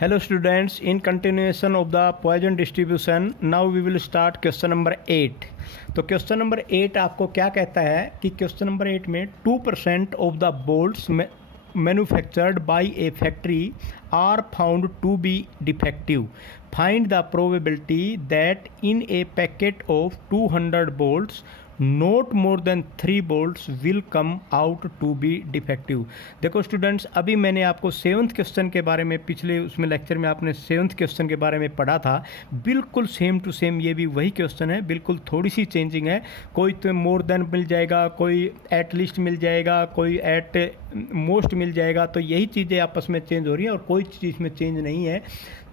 Hello students, in continuation of the Poisson distribution, now we will start question number 8. तो question number 8 आपको क्या कहता है कि क्वेश्चन नंबर 8 में 2% of the bolts manufactured by a factory are found to be defective. Find the probability that in a packet of 200 bolts note more than 3 bolts will come out to be defective. देखो students, अभी मैंने आपको 7th question के बारे में पिछले उसमें lecture में आपने 7th क्वेश्चन के बारे में पढ़ा था। बिल्कुल सेम टू सेम ये भी वही क्वेश्चन है, बिल्कुल थोड़ी सी चेंजिंग है। कोई तो मोर देन मिल जाएगा, कोई एट लीस्ट मिल जाएगा, कोई एट मोस्ट मिल जाएगा। तो यही चीज़ें आपस में चेंज हो रही हैं और कोई चीज़ में चेंज नहीं है।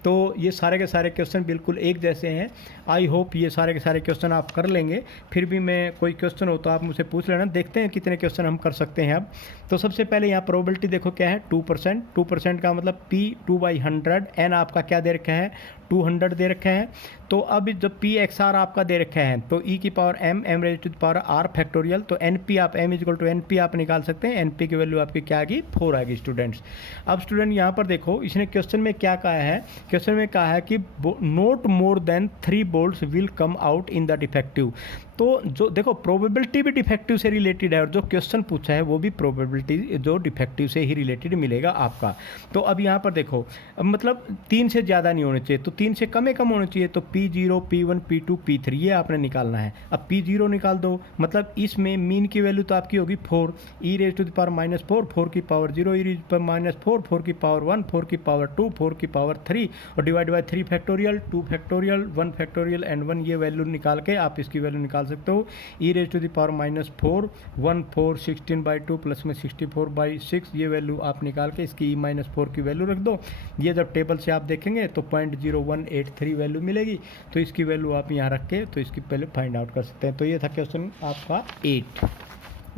तो ये सारे के सारे क्वेश्चन बिल्कुल एक जैसे हैं। आई होप ये सारे के सारे क्वेश्चन आप कर लेंगे। फिर भी मैं कोई क्वेश्चन हो तो आप मुझसे पूछ लेना, देखते हैं कितने क्वेश्चन हम कर सकते हैं अब। तो सबसे पहले यहाँ प्रोबेबिलिटी देखो क्या है, 2%। 2% का मतलब P 2/100, N आपका क्या दे रखा है, 200 दे रखा है। तो अब जब P XR आपका दे रखा है तो E की power M raise to the power R factorial. तो NP आप M इक्वल टू NP आप निकाल सकते हैं। NP की वैल्यू आपकी क्या आएगी, 4 आएगी स्टूडेंट्स। अब स्टूडेंट यहाँ पर देखो, इसने क्वेश्चन में क्या कहा है, क्वेश्चन में कहा है कि note more than 3 bolts will come out in the defective. तो जो देखो प्रोबेबिलिटी भी डिफेक्टिव से रिलेटेड है और जो क्वेश्चन पूछा है वो भी प्रोबेबिलिटी जो डिफेक्टिव से ही रिलेटेड मिलेगा आपका। तो अब यहाँ पर देखो, अब मतलब 3 से ज़्यादा नहीं होने चाहिए, तो 3 से कम होने चाहिए। तो P0, P1, P2, P3 ये आपने निकालना है। अब P0 निकाल दो, मतलब इसमें मीन की वैल्यू तो आपकी होगी 4, e raise to the power -4, 4 की power 0, e raise to the power -4, 4 की पावर 1, 4 की पावर 2, 4 की पावर 3 और divide by 3 factorial, 2 factorial, 1 factorial and 1। ये वैल्यू निकाल के आप इसकी वैल्यू निकाल सकते हो। e raise to the power -4, 1 4 16/2 plus में 64/6 ये वैल्यू आप निकाल के इसकी -4 की वैल्यू रख दो। ये जब टेबल से आप देखेंगे तो 0.0183 वैल्यू मिलेगी। तो इसकी वैल्यू आप यहाँ रख के तो इसकी पहले फाइंड आउट कर सकते हैं। तो ये था क्वेश्चन आपका 8।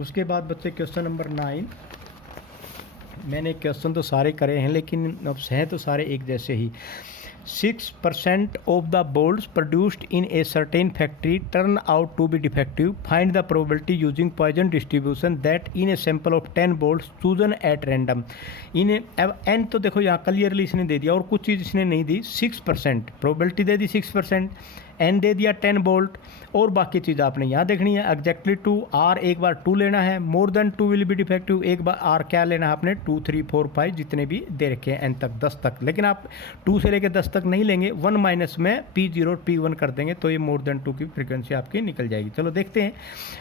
उसके बाद बच्चे क्वेश्चन नंबर 9। मैंने क्वेश्चन तो सारे करे हैं लेकिन अब हैं तो सारे एक जैसे ही। 6% of the bolts produced in a certain factory turn out to be defective. Find the probability using Poisson distribution that in a sample of 10 bolts chosen at random. अब n तो देखो यहाँ क्लियरली इसने दे दिया और कुछ चीज़ इसने नहीं दी। 6% प्रोबेबिलिटी दे दी 6%, n दे दिया 10 बोल्ट और बाकी चीज़ आपने यहाँ देखनी है। एग्जैक्टली 2, R एक बार 2 लेना है, more than 2 will be defective एक बार R क्या लेना है आपने, 2 3 4 5 जितने भी दे रखे हैं n तक 10 तक। लेकिन आप 2 से लेकर 10 तक नहीं लेंगे, 1 माइनस में P0 P1 कर देंगे तो ये मोर देन 2 की फ्रीक्वेंसी आपकी निकल जाएगी। चलो देखते हैं।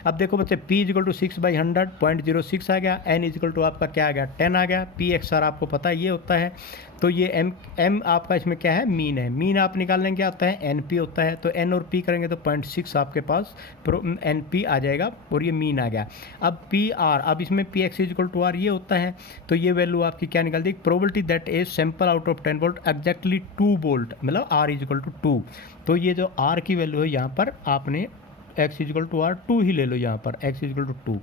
अब देखो बच्चे, P इक्वल टू 6/100 0.06 आ गया, N इक्वल टू आपका क्या आ गया, 10 आ गया। P XR आपको पता है ये होता है। तो ये M आपका इसमें क्या है, मीन है। मीन आप निकालने क्या होता है, NP होता है। तो N और P करेंगे तो 0.6 आपके पास NP आ जाएगा और ये मीन आ गया। अब PR, अब इसमें PX इक्वल टू R ये होता है। तो ये वैल्यू आपकी क्या निकल दी, probability that a sample out of 10 bolt exactly 2 bolt, मतलब R इक्वल टू 2। तो ये जो R की वैल्यू है यहाँ पर आपने x इक्वल टू R 2 ही ले लो, यहाँ पर x इक्वल टू 2।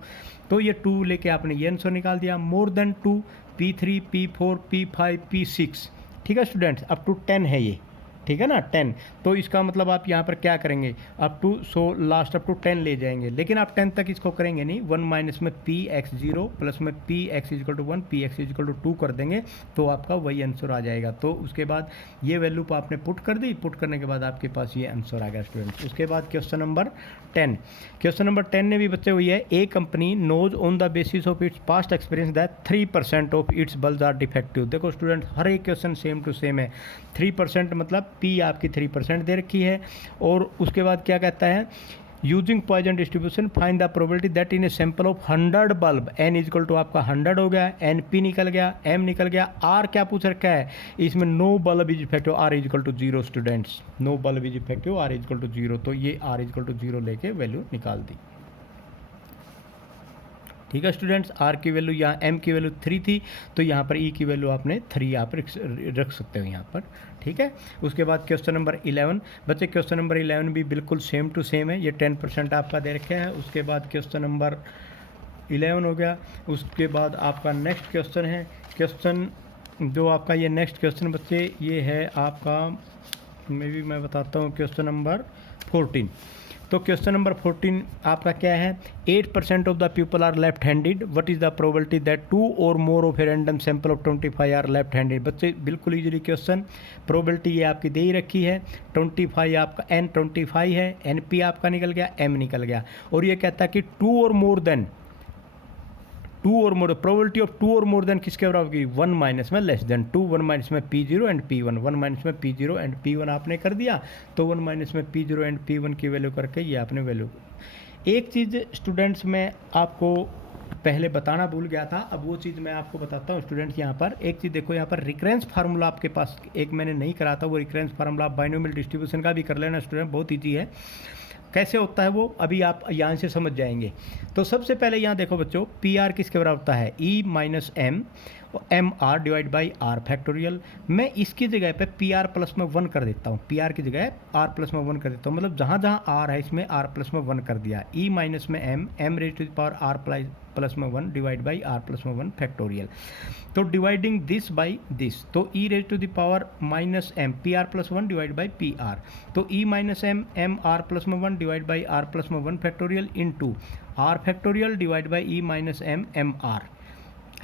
तो ये 2 लेके आपने ये आंसर निकाल दिया। More than 2, P3, P4, P5, P6, ठीक है स्टूडेंट्स, अप टू 10 है ये, ठीक है ना, 10। तो इसका मतलब आप यहाँ पर क्या करेंगे, up to last up to 10 ले जाएंगे। लेकिन आप 10 तक इसको करेंगे नहीं, 1 माइनस में Px0 प्लस में Px equal to 1, Px equal to 2 कर देंगे तो आपका वही आंसर आ जाएगा। तो उसके बाद ये वैल्यू को आपने पुट कर दी, पुट करने के बाद आपके पास ये आंसर आ गया स्टूडेंट। उसके बाद क्वेश्चन नंबर 10। क्वेश्चन नंबर 10 ने भी बच्चे हुई है, a company knows on the basis of its past experience that 3% of its bulbs are defective. देखो स्टूडेंट, हर एक क्वेश्चन सेम टू सेम है। 3% मतलब P आपकी 3% दे रखी है और उसके बाद क्या कहता है, using Poisson distribution find the probability that in a sample of 100 bulb, N equal to आपका 100 हो गया, NP निकल गया, M निकल गया, R क्या पूछ रखा है, इसमें no bulb is effective, R equal to 0 students, no bulb is effective, R equal to 0। तो ये R इक्वल टू 0 लेके वैल्यू निकाल दी, ठीक है स्टूडेंट्स। R की वैल्यू यहाँ, M की वैल्यू 3 थी तो यहाँ पर E की वैल्यू आपने 3 आप रख सकते हो यहाँ पर, ठीक है। उसके बाद क्वेश्चन नंबर 11। बच्चे क्वेश्चन नंबर 11 भी बिल्कुल सेम टू सेम है, ये 10% आपका दे रखे हैं। उसके बाद क्वेश्चन नंबर 11 हो गया। उसके बाद आपका नेक्स्ट क्वेश्चन है, क्वेश्चन जो आपका ये नेक्स्ट क्वेश्चन बच्चे ये है आपका, मैं बताता हूँ, क्वेश्चन नंबर 14। तो क्वेश्चन नंबर 14 आपका क्या है, 8% of the people are left handed, what is the probability that 2 or more of a random sample of 25 are left handed. बच्चे बिल्कुल इजीली क्वेश्चन, प्रोबेबिलिटी ये आपकी दे ही रखी है, 25 आपका n 25 है, NP आपका निकल गया, M निकल गया, और ये कहता है कि 2 or more than probability of 2 or more than किसके बराबर होगी, 1 माइनस में लेस देन 2, 1 माइनस में P0 एंड P1, 1 माइनस में P0 एंड P1 आपने कर दिया, तो 1 माइनस में P0 एंड P1 की वैल्यू करके ये आपने वैल्यू। एक चीज़ स्टूडेंट्स में आपको पहले बताना भूल गया था, अब वो चीज़ मैं आपको बताता हूँ स्टूडेंट्स। यहाँ पर एक चीज़ देखो, यहाँ पर रिकरेंस फार्मूला आपके पास एक मैंने नहीं करा था, वो रिकरेंस फार्मूला आप बाइनोमियल डिस्ट्रीब्यूशन का भी कर लेना स्टूडेंट, बहुत ईजी है। कैसे होता है वो अभी आप यहाँ से समझ जाएंगे। तो सबसे पहले यहाँ देखो बच्चों, पी आर किसके बराबर होता है, E minus M M R divide by R factorial. मैं इसकी जगह पे पी आर प्लस में 1 कर देता हूँ, पी आर की जगह आर प्लस में 1 कर देता हूँ, मतलब जहाँ जहाँ आर है इसमें आर प्लस में 1 कर दिया। ई माइनस में m raise to the power r plus में 1 डिवाइड बाई आर प्लस में 1 फैक्टोरियल। तो डिवाइडिंग दिस बाई दिस, तो E raise to the power minus M P R plus 1 divide by P R, तो E minus M R plus में 1 divide by are plus में 1 factorial into are factorial divide by E minus M R.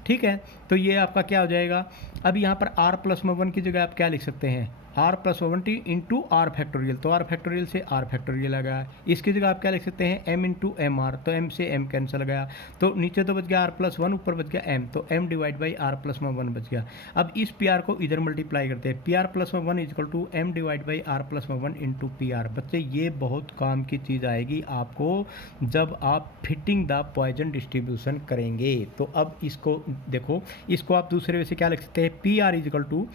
ठीक है, तो ये आपका क्या हो जाएगा, अब यहाँ पर r प्लस में 1 की जगह आप क्या लिख सकते हैं, r plus 1 into are factorial, तो आर फैक्टोरियल से आर फैक्टोरियल आ गया। इसकी जगह आप क्या लिख सकते हैं, m इंटू एम आर, तो m से m कैंसिल गया, तो नीचे तो बच गया r प्लस 1, ऊपर बच गया m, तो m divide by are plus में 1 बच गया। अब इस पी आर को इधर मल्टीप्लाई करते हैं, पी आर प्लस में 1 equal to m divide by are plus में 1 इंटू पी आर। बच्चे ये बहुत काम की चीज़ आएगी आपको जब आप फिटिंग द पॉइजन डिस्ट्रीब्यूशन करेंगे। तो अब इसको देखो, इसको आप दूसरे वे से क्या लिख सकते हैं, p r equal to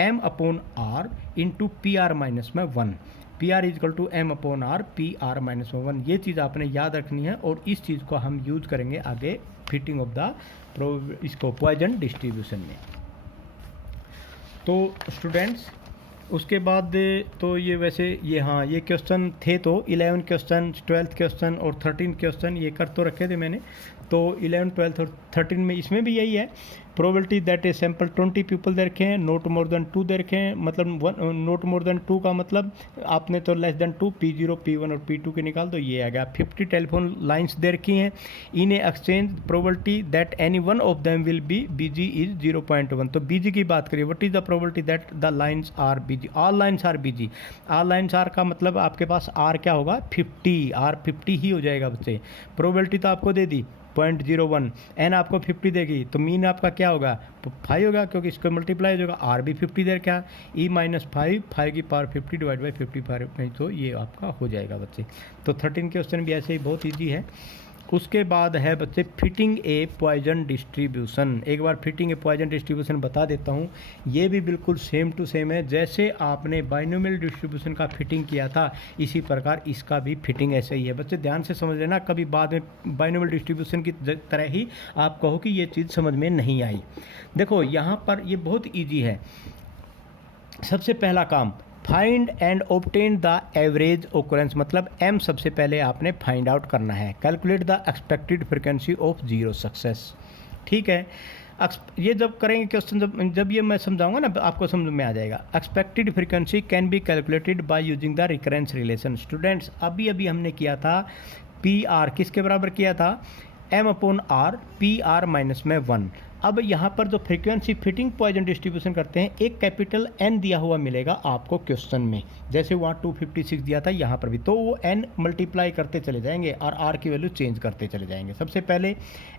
m upon r into p r minus में 1, p r equal to m upon r p r minus में 1। ये चीज़ आपने याद रखनी है और इस चीज़ को हम यूज करेंगे आगे फिटिंग ऑफ द इसको पॉइजन डिस्ट्रीब्यूशन में। तो स्टूडेंट्स उसके बाद तो ये वैसे ये हाँ ये क्वेश्चन थे, तो 11 क्वेश्चन, 12 क्वेश्चन और 13 क्वेश्चन ये कर तो रखे थे मैंने। तो 11, 12 और 13 में इसमें भी यही है, probability that a sample 20 people they रखे हैं, नोट मोर देन 2 दे रखे हैं, मतलब नोट मोर देन 2 का मतलब आपने तो लेस देन 2 P0 P1 और P2 के निकाल दो, ये आ गया। 50 टेलीफोन लाइन्स दे रखी हैं, in a exchange probability that any one of them will be busy is 0.1। तो बीजी की बात करिए, what is the probability that the lines are busy, all lines are busy. All lines are का मतलब आपके पास आर क्या होगा, 50, are 50 ही हो जाएगा बच्चे। प्रोबेबिलिटी तो आपको दे दी 0.01, एन आपको 50 देगी, तो मीन आपका क्या होगा, 5 होगा, क्योंकि इसको मल्टीप्लाई होगा, आर भी 50 दे क्या, ई माइनस 5 की पावर 50 डिवाइड बाई 55, तो ये आपका हो जाएगा बच्चे। तो 13 क्वेश्चन भी ऐसे ही बहुत ईजी है। उसके बाद है बच्चे फिटिंग ए पॉइजन डिस्ट्रीब्यूशन। एक बार फिटिंग ए पॉइजन डिस्ट्रीब्यूशन बता देता हूँ, ये भी बिल्कुल सेम टू सेम है, जैसे आपने बाइनोमियल डिस्ट्रीब्यूशन का फिटिंग किया था इसी प्रकार इसका भी फिटिंग ऐसे ही है। बच्चे ध्यान से समझ लेना, कभी बाद में बाइनोमियल डिस्ट्रीब्यूशन की तरह ही आप कहो कि ये चीज़ समझ में नहीं आई। देखो यहाँ पर ये बहुत ईजी है। सबसे पहला काम, find and obtain the average occurrence, मतलब m सबसे पहले आपने फाइंड आउट करना है। Calculate the expected frequency of zero success. ठीक है, ये जब करेंगे क्वेश्चन, जब ये मैं समझाऊंगा ना आपको समझ में आ जाएगा। Expected frequency can be calculated by using the recurrence relation. Students अभी अभी हमने किया था पी आर किसके बराबर किया था, m upon r p r minus में 1। अब यहाँ पर जो फ्रीक्वेंसी फिटिंग पॉइजन डिस्ट्रीब्यूशन करते हैं, एक कैपिटल N दिया हुआ मिलेगा आपको क्वेश्चन में, जैसे वहाँ 256 दिया था यहाँ पर भी, तो वो N मल्टीप्लाई करते चले जाएंगे और R की वैल्यू चेंज करते चले जाएंगे। सबसे पहले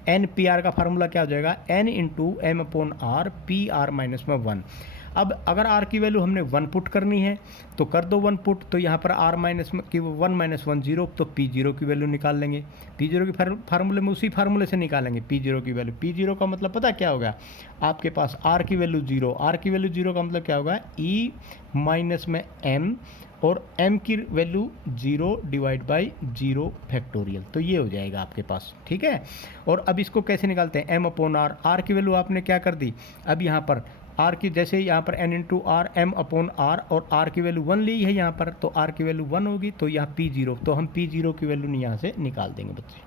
N पी आर का फार्मूला क्या हो जाएगा, N into m upon r p r minus में 1। अब अगर r की वैल्यू हमने 1 पुट करनी है तो कर दो 1 पुट, तो यहाँ पर r माइनस की 1 माइनस 1 0, तो P0 की वैल्यू निकाल लेंगे। P0 की फार्मूले में उसी फार्मूले से निकालेंगे P0 की वैल्यू। P0 का मतलब पता क्या होगा आपके पास, r की वैल्यू 0, r की वैल्यू 0 का मतलब क्या होगा, e माइनस में m और m की वैल्यू 0 डिवाइड बाई 0 फैक्टोरियल, तो ये हो जाएगा आपके पास। ठीक है, और अब इसको कैसे निकालते हैं, m अपॉन आर, r की वैल्यू आपने क्या कर दी, अब यहाँ पर r की जैसे यहाँ पर n into r m upon r, और r की वैल्यू 1 ली है यहाँ पर, तो r की वैल्यू 1 होगी, तो यहाँ P0, तो हम P0 की वैल्यू यहाँ से निकाल देंगे बच्चे।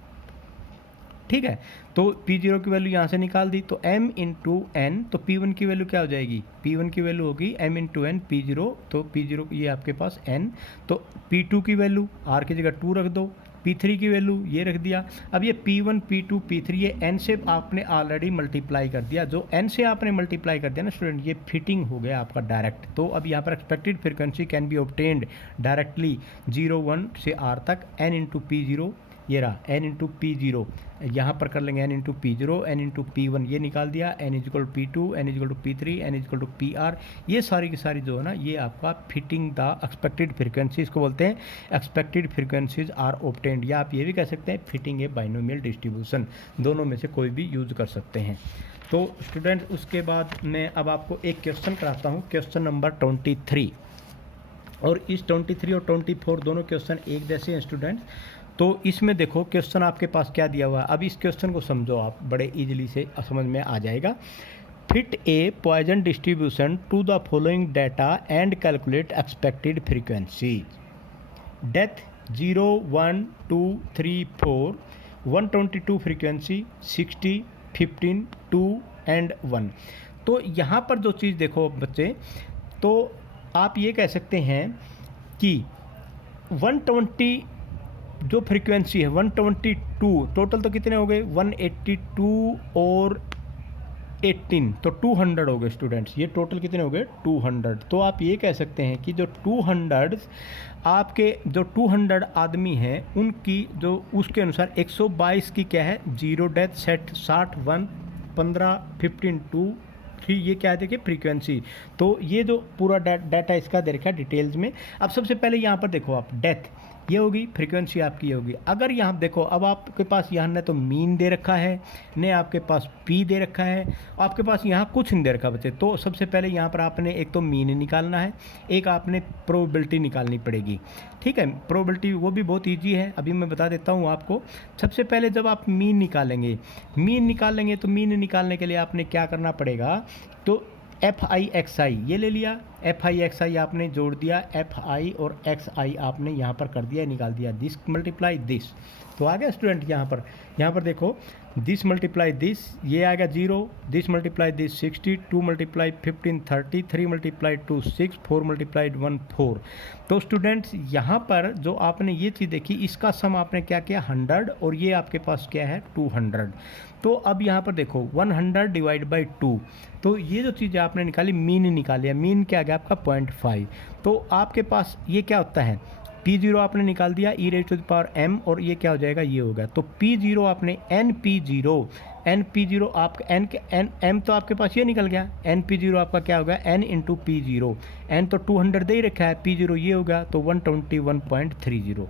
ठीक है। तो P0 की वैल्यू यहाँ से निकाल दी, तो m इंटू एन, तो P1 की वैल्यू क्या हो जाएगी, P1 की वैल्यू होगी m इंटू एन P0, तो P0 ये आपके पास n, तो P2 की वैल्यू r की जगह 2 रख दो, P3 की वैल्यू ये रख दिया। अब ये P1 P2 P3 ये n से आपने ऑलरेडी मल्टीप्लाई कर दिया, जो n से आपने मल्टीप्लाई कर दिया ना स्टूडेंट, ये फिटिंग हो गया आपका डायरेक्ट। तो अब यहाँ पर expected frequency can be obtained directly 0 1 से r तक n इंटू P0, ये रहा n इंटू P0, यहाँ पर कर लेंगे n into P0, n into P1 ये निकाल दिया, n equal to P2, n equal to P3, n equal to PR। ये सारी की सारी जो है ना, ये आपका फिटिंग द एक्सपेक्टेड फ्रीक्वेंसीज को बोलते हैं, एक्सपेक्टेड फ्रीक्वेंसीज आर ऑब्टेन्ड, या आप ये भी कह सकते हैं फिटिंग ए बाइनोमियल डिस्ट्रीब्यूशन, दोनों में से कोई भी यूज कर सकते हैं। तो स्टूडेंट उसके बाद मैं अब आपको एक क्वेश्चन कराता हूँ, क्वेश्चन नंबर 23, और इस 23 और 24 दोनों क्वेश्चन एक जैसे हैं स्टूडेंट। तो इसमें देखो क्वेश्चन आपके पास क्या दिया हुआ है, अब इस क्वेश्चन को समझो आप, बड़े इजीली से समझ में आ जाएगा। Fit a Poisson distribution to the following data and calculate expected frequencies. Death 0 1 2 3 4, 122 frequency, 60 15 2 and 1। तो यहाँ पर जो चीज़ देखो बच्चे, तो आप ये कह सकते हैं कि 120 जो फ्रीक्वेंसी है 122, टोटल तो कितने हो गए 182 और 18, तो 200 हो गए स्टूडेंट्स, ये टोटल कितने हो गए 200। तो आप ये कह सकते हैं कि जो 200 आपके जो 200 आदमी हैं उनकी जो उसके अनुसार 122 की क्या है 0 डेथ सेट, 60 1 15 15 2 3, ये क्या है देखिए फ्रीक्वेंसी। तो ये जो पूरा डाटा इसका दे रखा है डिटेल्स में। अब सबसे पहले यहाँ पर देखो आप, डेथ ये होगी, फ्रीक्वेंसी आपकी ये होगी। अगर यहाँ देखो, अब आपके पास यहाँ ने तो मीन दे रखा है, ने आपके पास पी दे रखा है, आपके पास यहाँ कुछ नहीं दे रखा बच्चे। तो सबसे पहले यहाँ पर आपने एक तो मीन निकालना है, एक आपने प्रोबेबिलिटी निकालनी पड़ेगी, ठीक है। प्रोबेबिलिटी वो भी बहुत ईजी है, अभी मैं बता देता हूँ आपको। सबसे पहले जब आप मीन निकालेंगे, तो मीन निकालने के लिए आपने क्या करना पड़ेगा, तो FI/XI ये ले लिया, FI/XI आपने जोड़ दिया, FI और XI आपने यहाँ पर कर दिया, निकाल दिया, दिस मल्टीप्लाई दिस। तो आ गया स्टूडेंट यहाँ पर देखो, दिस मल्टीप्लाई दिस, ये आ गया 0, this multiply this 60, 2 multiply 15 30, 3 multiply 2 6, 4 multiplied 1 4। तो स्टूडेंट्स यहाँ पर जो आपने ये चीज़ देखी, इसका सम आपने क्या किया 100, और ये आपके पास क्या है 200। तो अब यहाँ पर देखो 100 डिवाइड बाई 2, तो ये जो चीज़ आपने निकाली, मीन निकाली, मीन क्या आ गया आपका 0.5। तो आपके पास ये क्या होता है, P0 आपने निकाल दिया e⁻m, और ये क्या हो जाएगा, ये होगा। तो P0 आपने NP0 आपका m तो आपके पास ये निकल गया, NP0 आपका क्या होगा n इंटू P0, n तो 200 दे ही रखा है, P0 ये होगा, तो 121.30।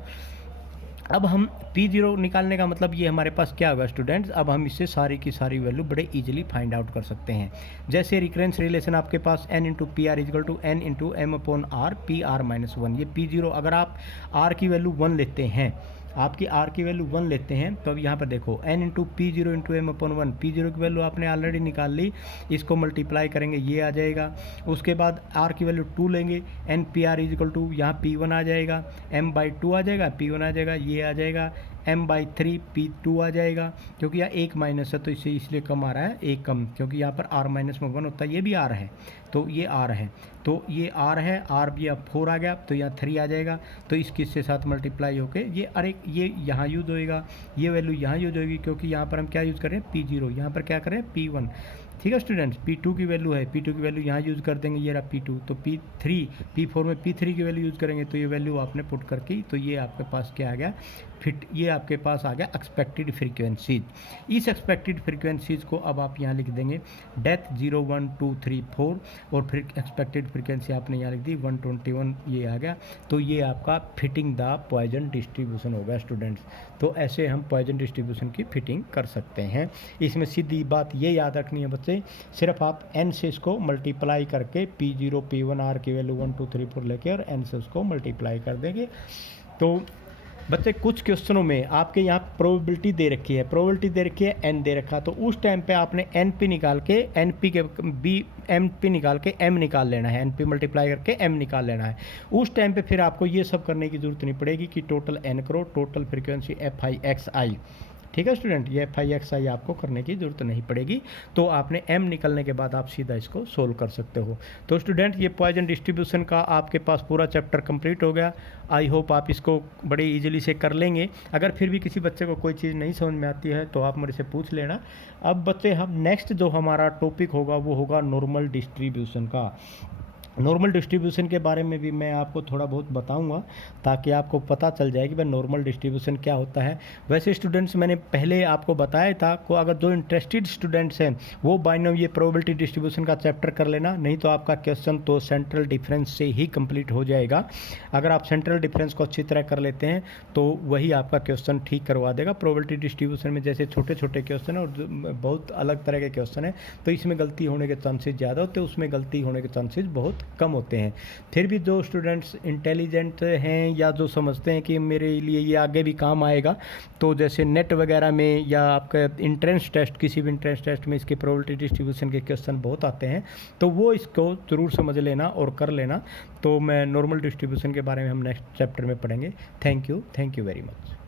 अब हम P0 निकालने का मतलब ये हमारे पास क्या होगा स्टूडेंट्स, अब हम इससे सारी की सारी वैल्यू बड़े इजीली फाइंड आउट कर सकते हैं। जैसे रिकरेंस रिलेशन आपके पास n into p r equal to n into m upon r PR-1। ये P0 अगर आप r की वैल्यू 1 लेते हैं, आपकी r की वैल्यू 1 लेते हैं, तो अब यहाँ पर देखो n into P0 into m upon 1, P0 की वैल्यू आपने ऑलरेडी निकाल ली, इसको मल्टीप्लाई करेंगे ये आ जाएगा। उसके बाद r की वैल्यू 2 लेंगे, n PR इजल टू यहाँ P1 आ जाएगा, m/2 आ जाएगा, P1 आ जाएगा, ये आ जाएगा, m/3 P2 आ जाएगा, क्योंकि यहाँ एक माइनस है तो इसे इसलिए कम आ रहा है, एक कम, क्योंकि यहाँ पर r-1 होता है, ये भी r है, तो ये r है, तो ये r है, r भी अब 4 आ गया, तो यहाँ 3 आ जाएगा, तो इस किसके साथ मल्टीप्लाई होके ये अरे ये यहाँ यूज होएगा, ये वैल्यू यहाँ यूज होगी, क्योंकि यहाँ पर हम क्या यूज़ करें P0, यहाँ पर क्या करें P1, ठीक है स्टूडेंट्स। P2 की वैल्यू है, P2 की वैल्यू यहाँ यूज़ कर देंगे, ये रहा P2, तो P4 में P3 की वैल्यू यूज़ करेंगे, तो ये वैल्यू आपने पुट करके, तो ये आपके पास क्या आ गया फिट, ये आपके पास आ गया एक्सपेक्टेड फ्रीक्वेंसीज। इस एक्सपेक्टेड फ्रीक्वेंसीज को अब आप यहाँ लिख देंगे, डेथ 0 1 2 3 4, और फिर एक्सपेक्टेड फ्रीक्वेंसी आपने यहाँ लिख दी 121, ये आ गया। तो ये आपका फिटिंग द पॉइजन डिस्ट्रीब्यूशन होगा स्टूडेंट्स। तो ऐसे हम पॉइजन डिस्ट्रीब्यूशन की फिटिंग कर सकते हैं। इसमें सीधी बात ये याद रखनी है बच्चे, सिर्फ आप n से इसको मल्टीप्लाई करके P0 P1 r की वैल्यू 1 2 3 4 लेके और n से उसको मल्टीप्लाई कर देंगे। तो बच्चे कुछ क्वेश्चनों में आपके यहाँ प्रोबेबिलिटी दे रखी है, n दे रखा, तो उस टाइम पे आपने NP निकाल के NP के MP निकाल के m निकाल लेना है, NP मल्टीप्लाई करके m निकाल लेना है। उस टाइम पे फिर आपको ये सब करने की ज़रूरत नहीं पड़ेगी कि टोटल n करो, टोटल फ्रीक्वेंसी FI/XI ठीक है स्टूडेंट, ये FI आपको करने की ज़रूरत नहीं पड़ेगी। तो आपने M निकलने के बाद आप सीधा इसको सोल्व कर सकते हो। तो स्टूडेंट ये पॉइजन डिस्ट्रीब्यूशन का आपके पास पूरा चैप्टर कंप्लीट हो गया। आई होप आप इसको बड़े इजीली से कर लेंगे। अगर फिर भी किसी बच्चे को कोई चीज़ नहीं समझ में आती है तो आप मेरे से पूछ लेना। अब बच्चे हम नेक्स्ट जो हमारा टॉपिक होगा वो होगा नॉर्मल डिस्ट्रीब्यूशन का। नॉर्मल डिस्ट्रीब्यूशन के बारे में भी मैं आपको थोड़ा बहुत बताऊंगा ताकि आपको पता चल जाए कि भाई नॉर्मल डिस्ट्रीब्यूशन क्या होता है। वैसे स्टूडेंट्स मैंने पहले आपको बताया था को अगर जो इंटरेस्टेड स्टूडेंट्स हैं वो बाइनोम ये प्रोबेबिलिटी डिस्ट्रीब्यूशन का चैप्टर कर लेना, नहीं तो आपका क्वेश्चन तो सेंट्रल डिफरेंस से ही कंप्लीट हो जाएगा। अगर आप सेंट्रल डिफरेंस को अच्छी तरह कर लेते हैं तो वही आपका क्वेश्चन ठीक करवा देगा। प्रोबेबिलिटी डिस्ट्रीब्यूशन में जैसे छोटे छोटे क्वेश्चन है और बहुत अलग तरह के क्वेश्चन है तो इसमें गलती होने के चांसेस ज़्यादा होते हैं, उसमें गलती होने के चांसेस बहुत कम होते हैं। फिर भी जो स्टूडेंट्स इंटेलिजेंट हैं या जो समझते हैं कि मेरे लिए ये आगे भी काम आएगा, तो जैसे नेट वगैरह में या आपका इंट्रेंस टेस्ट, किसी भी इंट्रेंस टेस्ट में इसके प्रोबेबिलिटी डिस्ट्रीब्यूशन के क्वेश्चन बहुत आते हैं, तो वो इसको ज़रूर समझ लेना और कर लेना। तो मैं नॉर्मल डिस्ट्रीब्यूशन के बारे में हम नेक्स्ट चैप्टर में पढ़ेंगे। Thank you very much.